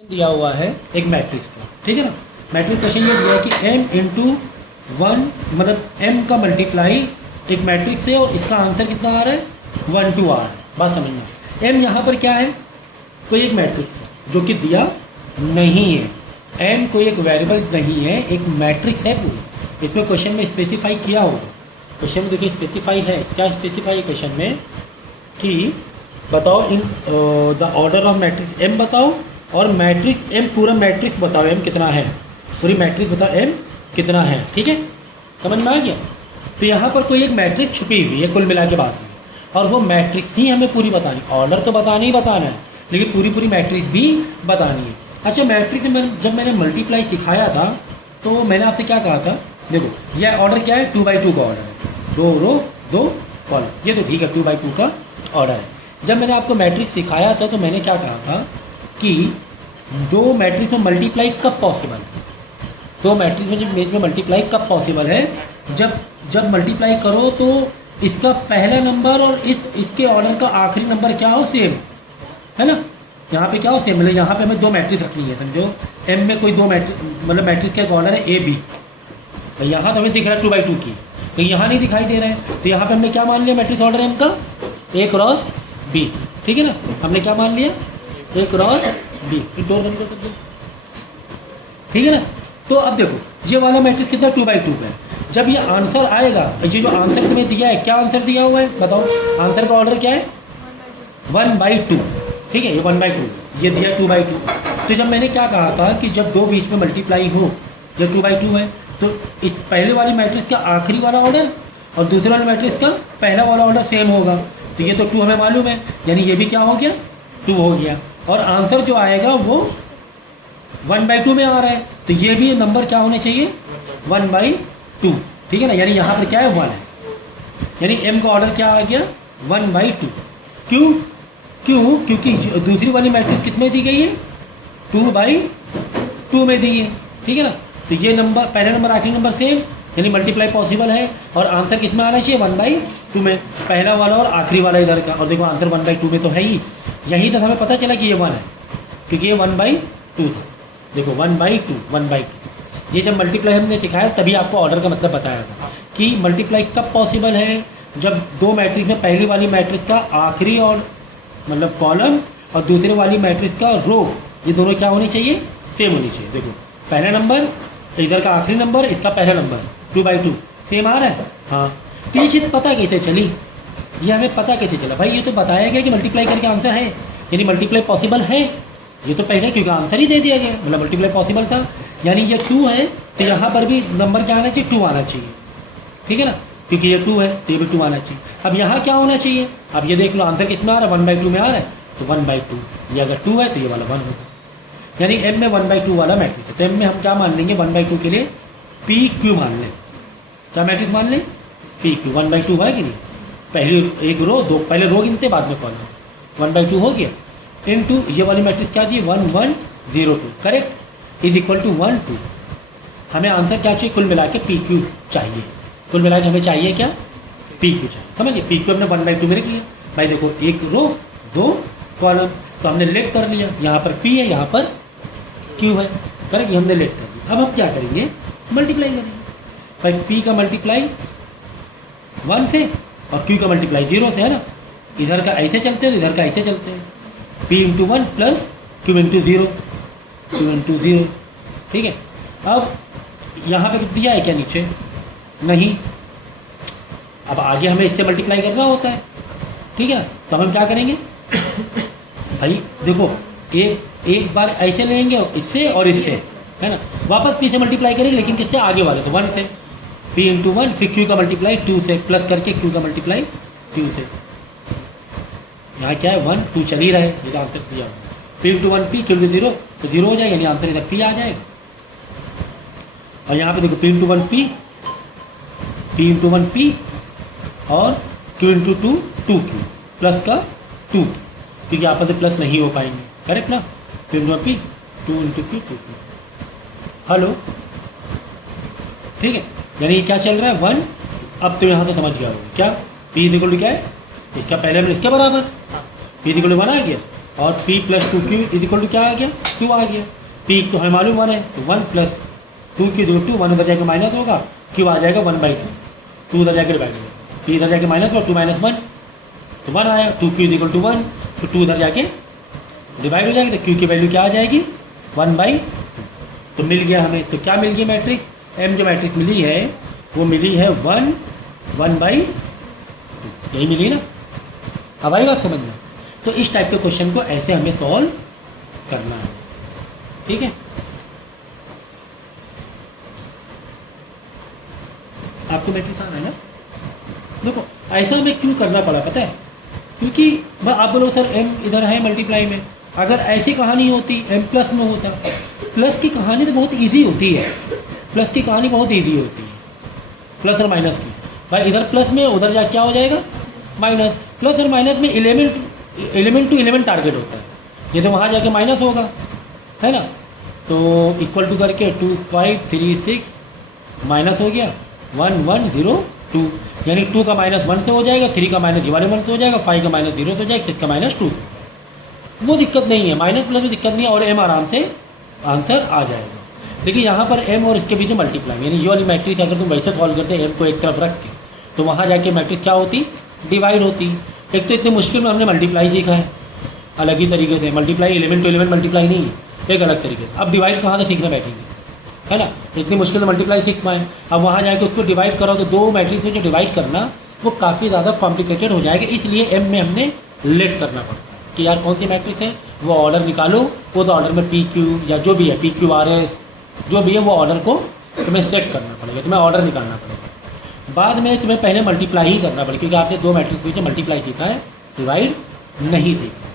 दिया हुआ है एक मैट्रिक्स का, ठीक है ना। मैट्रिक्स क्वेश्चन ये दिया है कि m इंटू वन, मतलब m का मल्टीप्लाई एक मैट्रिक्स है और इसका आंसर कितना आ रहा है 1 2 आ रहा है। बात समझना, m यहाँ पर क्या है, कोई एक मैट्रिक्स है जो कि दिया नहीं है। m कोई एक वेरिएबल नहीं है, एक मैट्रिक्स है पूरी। इसमें क्वेश्चन में स्पेसिफाई किया होगा, क्वेश्चन में देखिए स्पेसिफाई है, क्या स्पेसिफाई है क्वेश्चन में कि बताओ in the order of matrix m बताओ और मैट्रिक्स m पूरा मैट्रिक्स बताओ m कितना है, पूरी मैट्रिक्स बताओ m कितना है, ठीक है, समझ में आ गया। तो यहाँ पर कोई एक मैट्रिक्स छुपी हुई है कुल मिला के बात में, और वो मैट्रिक्स ही हमें पूरी बतानी, ऑर्डर तो बताना ही बताना है लेकिन पूरी मैट्रिक्स भी बतानी है। अच्छा, मैट्रिक्स में जब मैंने मल्टीप्लाई सिखाया था तो मैंने आपसे क्या कहा था, देखो यह ऑर्डर क्या है 2 by 2 का ऑर्डर है, 2 रो 2 कॉलम, ये तो ठीक है 2 by 2 का ऑर्डर है। जब मैंने आपको मैट्रिक्स सिखाया था तो मैंने क्या कहा था कि दो मैट्रिक्स में मल्टीप्लाई कब पॉसिबल है, दो मैट्रिक्स में जब में मल्टीप्लाई कब पॉसिबल है, जब मल्टीप्लाई करो तो इसका पहला नंबर और इसके ऑर्डर का आखिरी नंबर क्या हो, सेम है ना। यहाँ पे क्या हो, सेम, मतलब यहाँ पे हमें दो मैट्रिक्स रखनी है, समझो m में कोई दो मैट्रिक्स, मतलब मैट्रिक्स का एक ऑर्डर है a b, तो यहाँ तो हमें दिख रहा है 2 by 2 की, तो यहाँ नहीं दिखाई दे रहा है, तो यहाँ पे हमने क्या मान लिया, मैट्रिक्स ऑर्डर m का a क्रॉस b, ठीक है ना। हमने क्या मान लिया, a क्रॉस b, डोर बंद कर सकते, ठीक है ना। तो अब देखो ये वाला मैट्रिक्स कितना 2 by 2 का है। जब ये आंसर आएगा, ये जो आंसर तुम्हें दिया है, क्या आंसर दिया हुआ है बताओ, आंसर का ऑर्डर क्या है 1 by 2, ठीक है, ये 1 by 2 ये दिया 2 by 2। तो जब मैंने क्या कहा था कि जब दो बीच में मल्टीप्लाई हो, जब 2 by 2 है तो इस पहले वाली मैट्रिक्स का आखिरी वाला ऑर्डर और दूसरे वाले मैट्रिक्स का पहला वाला ऑर्डर सेम होगा। तो ये तो 2 हमें मालूम है, यानी ये भी क्या हो गया 2 हो गया, और आंसर जो आएगा वो 1 by 2 में आ रहा है, तो ये भी नंबर क्या होने चाहिए 1 by 2, ठीक है ना। यानी यहाँ पर क्या है 1 है, यानी m का ऑर्डर क्या आ गया 1 by 2। क्योंकि दूसरी वाली मैट्रिक्स कितने दी गई है 2 by 2 में दी है, ठीक है ना। तो ये नंबर पहला नंबर आखिरी नंबर सेम, यानी मल्टीप्लाई पॉसिबल है, और आंसर किस में आना चाहिए 1 by 2 में, पहला वाला और आखिरी वाला इधर का, और देखो आंसर 1 by 2 में तो है ही, यहीं तक हमें पता चला कि ये 1 है क्योंकि ये 1 by 2 था। देखो 1 by 2, ये जब मल्टीप्लाई हमने सिखाया तभी आपको ऑर्डर का मतलब बताया था कि मल्टीप्लाई कब पॉसिबल है, जब दो मैट्रिक्स में पहली वाली मैट्रिक्स का आखिरी और मतलब कॉलम और दूसरे वाली मैट्रिक्स का रो, ये दोनों क्या होनी चाहिए, सेम होनी चाहिए। देखो पहला नंबर इधर का आखिरी नंबर, इसका पहला नंबर 2 by 2 सेम आ रहा है, हाँ। तो ये चीज़ पता कैसे चली, ये हमें पता कैसे चला भाई, ये तो बताया गया कि मल्टीप्लाई करके आंसर है, यानी मल्टीप्लाई पॉसिबल है, ये तो पहले क्योंकि आंसर ही दे दिया गया, मतलब मल्टीप्लाई पॉसिबल था, यानी ये 2 है तो यहाँ पर भी नंबर क्या आना चाहिए 2 आना चाहिए, ठीक है ना, क्योंकि ये 2 है तो ये भी 2 आना चाहिए। अब यहाँ क्या होना चाहिए, अब ये देख लो आंसर किस में आ रहा है 1 by 2 में आ रहा है, तो 1 by 2, ये अगर 2 है तो ये वाला 1 होगा, यानी m में 1 by 2 वाला मैट्रिक्स है। तो m में हम क्या मान लेंगे 1 by 2 के लिए पी क्यू मान लें, क्या मैट्रिक्स मान लें पी क्यू, 1 by 2 है कि नहीं, पहली एक रो दो, पहले रो गिनते बाद में कॉलम, 1 by 2 हो गया, इनटू ये वाली मैट्रिक्स क्या चाहिए 1 1 0 2, करेक्ट, इज इक्वल टू 1 2। हमें आंसर क्या चाहिए, कुल मिला के पी क्यू चाहिए, कुल मिला के हमें चाहिए क्या पी क्यू चाहिए, समझिए। पी क्यू हमने 1 by 2 में रख लिया भाई, देखो एक रो 2 कॉलम, तो हमने लेट कर लिया, यहाँ पर पी है यहाँ पर क्यू है, करेक्ट, ये हमने लेट कर लिया। अब हम क्या करेंगे, मल्टीप्लाई करेंगे भाई, पी का मल्टीप्लाई 1 से और क्यू का मल्टीप्लाई 0 से, है ना, इधर का ऐसे चलते हैं इधर का ऐसे चलते हैं, P into 1 plus Q into 0, Q into 0, ठीक है। अब यहाँ पे दिया है क्या नीचे, नहीं, अब आगे हमें इससे मल्टीप्लाई करना होता है, ठीक है ना। तो हम क्या करेंगे भाई, देखो एक बार ऐसे लेंगे इससे और इससे, है ना, वापस पी से मल्टीप्लाई करेंगे लेकिन किससे, आगे वाले से 1 से, पी इंटू 1, फिर क्यू का मल्टीप्लाई 2 से, प्लस करके क्यू का मल्टीप्लाई क्यू से, यहाँ क्या है 1 2 चल ही रहा है, ये आंसर दिया, P into 1 P, Q into 0 तो 0 हो जाएगा, यानी आंसर इधर पी आ जाएगा। और यहाँ पे देखो P into 1 P into 1 P और क्यू इंटू 2 2 क्यू प्लस का 2 क्योंकि आपस में प्लस नहीं हो पाएंगे, करेक्ट ना, P into 1 P 2 into Q 2 Q, hello, ठीक है। यानी क्या चल रहा है 1, अब तो यहाँ से समझ गया होगा क्या, पी इक्वल टू क्या है, इसका पहले में इसके बराबर, पी इक्वल टू 1 आ गया, और P plus 2Q is equal to क्या आ गया, Q आ गया। P तो हमें मालूम 1 है, तो 1 plus 2Q is equal to 1 उधर जाकर माइनस होगा, Q आ जाएगा 1/2, 2 उधर जाकर डिवाइड होगा, P इधर जाके माइनस होगा, 2 माइनस 1 तो 1 आया, 2Q इज इक्वल टू 1, तो 2 उधर जाके डिवाइड हो जाएगी, तो Q की वैल्यू क्या आ जाएगी 1/2। तो मिल गया हमें, तो क्या मिल गया मैट्रिक्स, M जो मैट्रिक्स मिली है वो मिली है 1 1/2, यही मिली ना। अब आई बात समझ में। तो इस टाइप के क्वेश्चन को ऐसे हमें सॉल्व करना है, ठीक है। आपको मैट्रिक्स आ रहा है ना। देखो ऐसा हमें क्यों करना पड़ा पता है, क्योंकि आप बोलो सर m इधर है मल्टीप्लाई में, अगर ऐसी कहानी होती m प्लस में होता, प्लस की कहानी तो बहुत इजी होती है, प्लस की कहानी बहुत इजी होती है, प्लस और माइनस की। भाई इधर प्लस में उधर जा क्या हो जाएगा माइनस, प्लस और माइनस में एलिमेंट टू एलिमेंट टारगेट होता है, ये तो वहाँ जाके माइनस होगा, है ना। तो इक्वल टू करके 2 5 3 6 माइनस हो गया 1 1 0 2, यानी 2 का माइनस 1 से हो जाएगा, 3 का माइनस 1 से हो जाएगा, 5 का माइनस 0 से हो जाएगा, 6 का माइनस 2 से हो जाएगा। वो दिक्कत नहीं है, माइनस प्लस में दिक्कत नहीं है, और m आराम से आंसर आ जाएगा। लेकिन यहाँ पर m और इसके बीच में मल्टीप्लाई, यानी ये वाली मैट्रिक्स अगर तुम वैसे सॉल्व करते m को एक तरफ रख के, तो वहाँ जाके मैट्रिक्स क्या होती, डिवाइड होती। एक तो इतनी मुश्किल में हमने मल्टीप्लाई सीखा है अलग ही तरीके से, multiply element to element multiply नहीं है, एक अलग तरीके से। अब डिवाइड कहाँ से सीखने बैठेंगे, है ना। इतनी मुश्किल में मल्टीप्लाई सीख पाएँ, अब वहाँ जाके उसको डिवाइड करो तो दो मैट्रिक्स में जो डिवाइड करना वो काफ़ी ज़्यादा कॉम्प्लिकेटेड हो जाएगा, इसलिए m में हमने लेट करना पड़ता है कि यार कौन सी मैट्रिक्स है, वो ऑर्डर निकालो, उस ऑर्डर में PQ या जो भी है PQRS जो भी है वो ऑर्डर को तुम्हें सेट करना पड़ेगा, तुम्हें ऑर्डर निकालना पड़ेगा। बाद में तुम्हें पहले मल्टीप्लाई ही करना पड़ेगा, क्योंकि आपने दो मैट्रिक्स में मल्टीप्लाई सीखा है, डिवाइड नहीं सीखा।